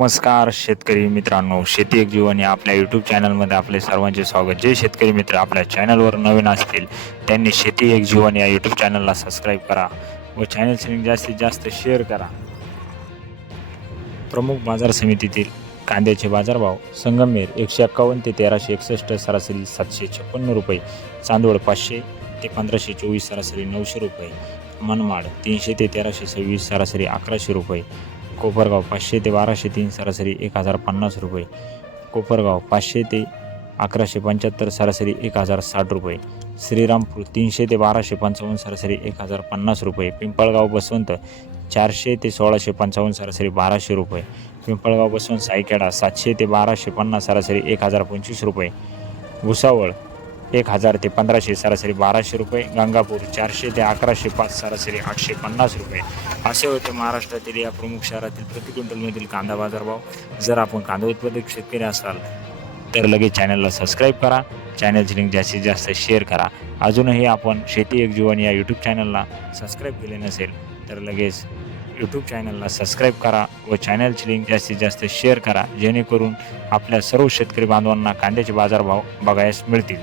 नमस्कार शेतकरी मित्रांनो शेती एक जीवन या आपल्या यूट्यूब चॅनलमध्ये आपले सर्वांचे स्वागत. जे शेतकरी मित्र आपल्या चॅनलवर नवीन असतील त्यांनी शेती एक जीवन या यूट्यूब चॅनलला सबस्क्राईब करा व चॅनल लिंक जास्तीत जास्त शेअर करा. प्रमुख बाजार समितीतील कांद्याचे बाजारभाव संगमनेर एकशे एक्कावन्न ते तेराशे एकसष्ट सरासरी सातशे छप्पन्न रुपये चांदवड पाचशे ते पंधराशे चोवीस सरासरी नऊशे रुपये मनमाड तीनशे ते तेराशे सव्वीस सरासरी अकराशे रुपये कोपरगाव पाचशे ते बाराशे तीन सरासरी एक हजार पन्नास रुपये. कोपरगाव पाचशे ते अकराशे पंच्याहत्तर सरासरी एक हजार साठ रुपये. श्रीरामपूर तीनशे ते बाराशे पंचावन्न सरासरी एक हजार पन्नास रुपये. पिंपळगाव बसवंत चारशे ते सोळाशे पंचावन्न सरासरी बाराशे रुपये. पिंपळगाव बसवंत सायखेडा सातशे ते बाराशे पन्नास सरासरी एक हजार पंचवीस रुपये. भुसावळ एक हजार ते पंधराशे सरासरी बाराशे रुपये. गंगापूर चारशे ते अकराशे पाच सरासरी आठशे पन्नास रुपये. असे होते महाराष्ट्रातील या प्रमुख शहरातील प्रति क्विंटलमधील कांदा बाजारभाव. जर आपण कांदा उत्पादक शेतकरी असाल तर लगेच चॅनलला सबस्क्राईब करा. चॅनलची लिंक जास्तीत जास्त शेअर करा. अजूनही आपण शेती एक जीवन या यूट्यूब चॅनलला सबस्क्राईब केले नसेल तर लगेच यूट्यूब चॅनलला सबस्क्राईब करा व चॅनलची लिंक जास्तीत जास्त शेअर करा जेणेकरून आपल्या सर्व शेतकरी बांधवांना कांद्याचे बाजारभाव बघायस मिळतील.